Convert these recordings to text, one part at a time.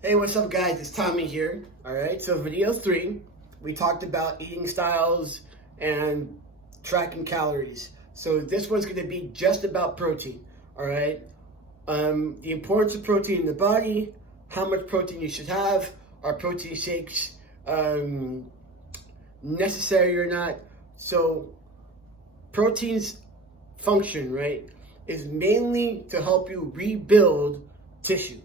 Hey, what's up guys? It's Tommy here. Alright, so video 3, we talked about eating styles and tracking calories. So this one's going to be just about protein. Alright, the importance of protein in the body, how much protein you should have, are protein shakes necessary or not. So protein's function, right, is mainly to help you rebuild tissue,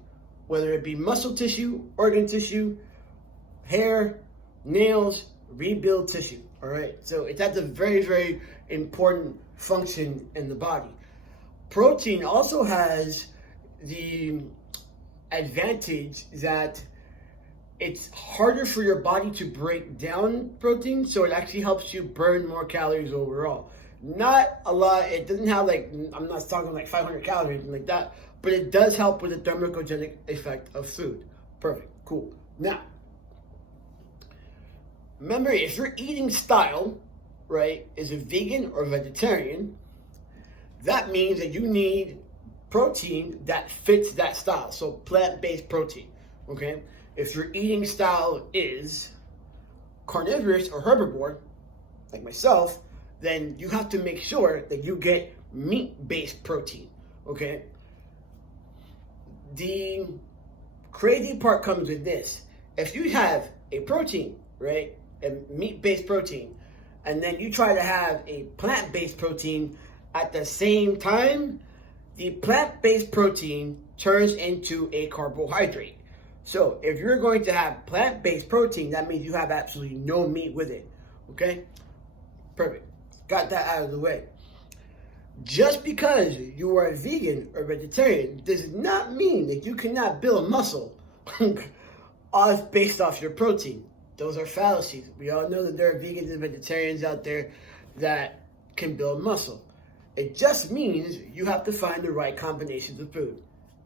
whether it be muscle tissue, organ tissue, hair, nails, rebuild tissue. All right, so it has a very, very important function in the body. Protein also has the advantage that it's harder for your body to break down protein, so it actually helps you burn more calories overall. Not a lot, it doesn't have like, I'm not talking like 500 calories or anything like that, but it does help with the thermogenic effect of food. Perfect, cool. Now, remember, if your eating style, right, is a vegan or vegetarian, that means that you need protein that fits that style. So plant-based protein, okay? If your eating style is carnivorous or herbivore, like myself, then you have to make sure that you get meat-based protein, okay? The crazy part comes with this. If you have a protein, right, a meat-based protein, and then you try to have a plant-based protein at the same time, the plant-based protein turns into a carbohydrate. So if you're going to have plant-based protein, that means you have absolutely no meat with it, okay? Perfect. Got that out of the way. Just because you are a vegan or vegetarian does not mean that you cannot build muscle based off your protein. Those are fallacies. We all know that there are vegans and vegetarians out there that can build muscle. It just means you have to find the right combinations of food.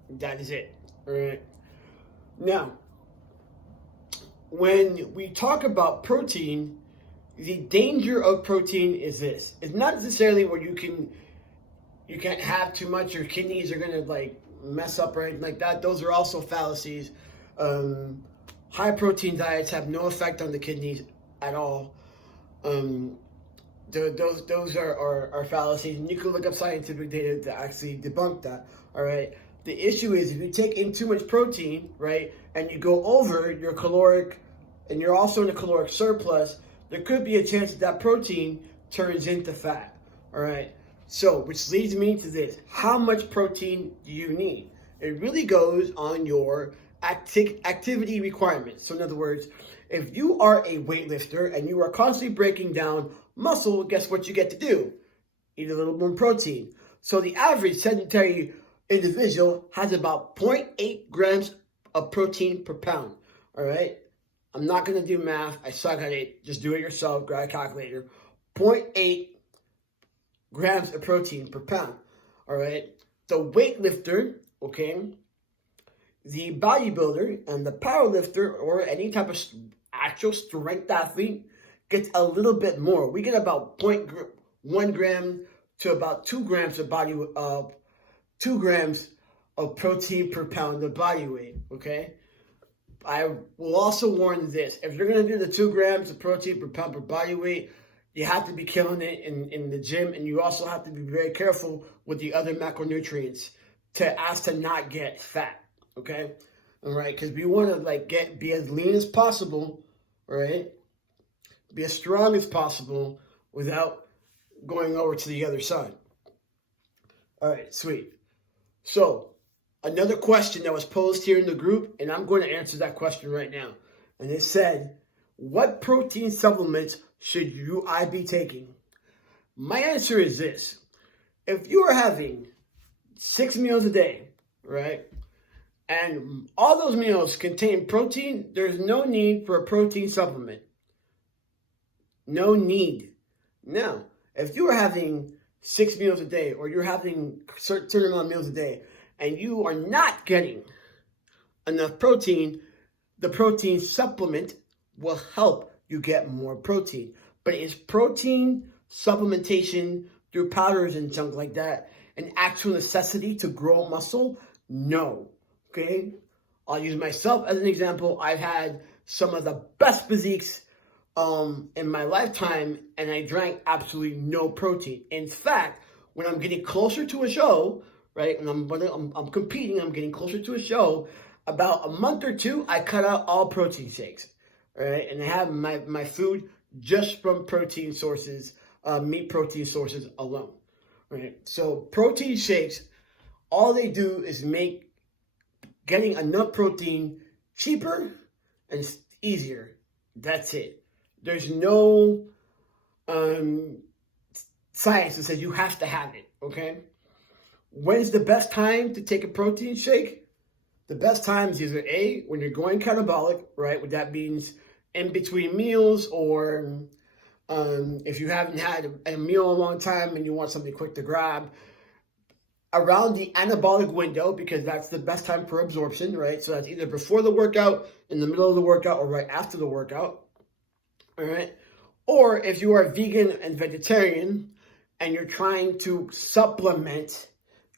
That is it. All right. Now, when we talk about protein, the danger of protein is this. It's not necessarily where you can't have too much, your kidneys are gonna like mess up or anything like that. Those are also fallacies. High protein diets have no effect on the kidneys at all. Those are fallacies, and you can look up scientific data to actually debunk that. All right. The issue is if you take in too much protein, right, and you go over your caloric, and you're also in a caloric surplus, there could be a chance that protein turns into fat. All right. So, which leads me to this: how much protein do you need? It really goes on your activity requirements. So, in other words, if you are a weightlifter and you are constantly breaking down muscle, guess what you get to do? Eat a little more protein. So, the average sedentary individual has about 0.8 grams of protein per pound. All right. I'm not going to do math. I suck at it. Just do it yourself. Grab a calculator. 0.8 grams of protein per pound. All right. The weightlifter, okay, the bodybuilder and the powerlifter or any type of actual strength athlete gets a little bit more. We get about 0.1 gram to about 2 grams of 2 grams of protein per pound of body weight, okay? I will also warn this. If you're going to do the 2 grams of protein per pound per body weight, you have to be killing it in the gym, and you also have to be very careful with the other macronutrients to not get fat, okay? All right, because we want to like be as lean as possible, all right? Be as strong as possible without going over to the other side. All right, sweet. So, another question that was posed here in the group, and I'm going to answer that question right now. And it said, what protein supplements should I be taking? My answer is this. If you are having 6 meals a day, right, and all those meals contain protein, there's no need for a protein supplement. No need. Now, if you are having 6 meals a day, or you're having a certain amount of meals a day, and you are not getting enough protein, the protein supplement will help you get more protein. But is protein supplementation through powders and junk like that an actual necessity to grow muscle? No. Okay? I'll use myself as an example. I've had some of the best physiques in my lifetime, and I drank absolutely no protein. In fact, when I'm getting closer to a show, right, and I'm competing, I'm getting closer to a show, about a month or two, I cut out all protein shakes, right, and I have my food just from protein sources, meat protein sources alone, right? So protein shakes, all they do is make getting enough protein cheaper and easier. That's it. There's no science that says you have to have it, okay? When's the best time to take a protein shake? The best time is either A, when you're going catabolic, right? What that means in between meals, or if you haven't had a meal in a long time and you want something quick to grab, around the anabolic window, because that's the best time for absorption, right? So that's either before the workout, in the middle of the workout, or right after the workout, all right? Or if you are vegan and vegetarian and you're trying to supplement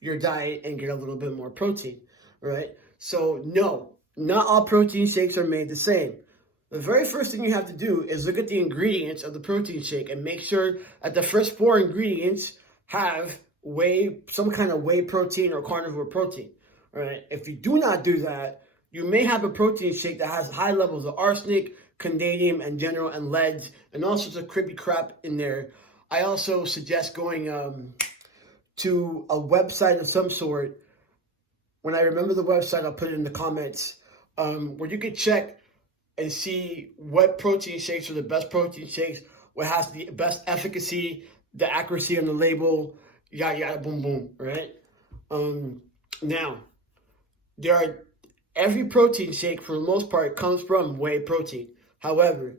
your diet and get a little bit more protein, right? So no, not all protein shakes are made the same. The very first thing you have to do is look at the ingredients of the protein shake and make sure that the first 4 ingredients have some kind of whey protein or carnivore protein, right? If you do not do that, you may have a protein shake that has high levels of arsenic, cadmium, and general, and leads, and all sorts of creepy crap in there. I also suggest going to a website of some sort. When I remember the website, I'll put it in the comments, where you can check and see what protein shakes are the best protein shakes, what has the best efficacy, the accuracy on the label, yada yada boom boom, right? Now, every protein shake for the most part comes from whey protein. However,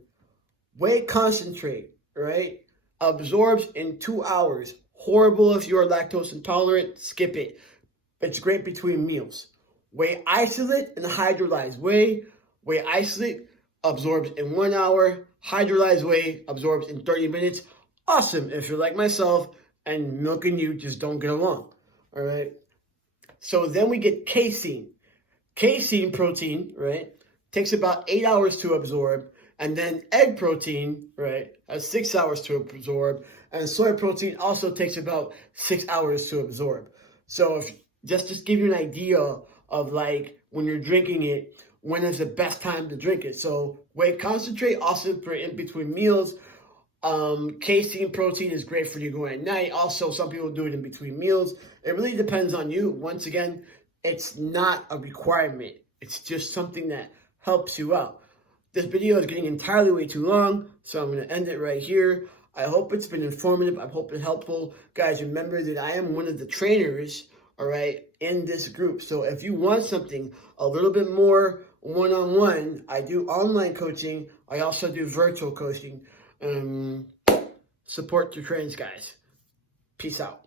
whey concentrate, right, absorbs in 2 hours. Horrible if you're lactose intolerant, skip it. It's great between meals. Whey isolate and hydrolyzed whey. Whey isolate absorbs in 1 hour. Hydrolyzed whey absorbs in 30 minutes. Awesome if you're like myself and milk and you just don't get along, all right? So then we get casein. Casein protein, right, takes about 8 hours to absorb, and then egg protein, right, has 6 hours to absorb, and soy protein also takes about 6 hours to absorb. So if just give you an idea of like when you're drinking it, when is the best time to drink it. So whey concentrate, also for in between meals. Casein protein is great for you going at night. Also, some people do it in between meals. It really depends on you. Once again, it's not a requirement. It's just something that helps you out. This video is getting entirely way too long, so I'm going to end it right here. I hope it's been informative. I hope it's helpful. Guys, remember that I am one of the trainers, all right, in this group. So if you want something a little bit more one-on-one, I do online coaching. I also do virtual coaching. Support your trains, guys. Peace out.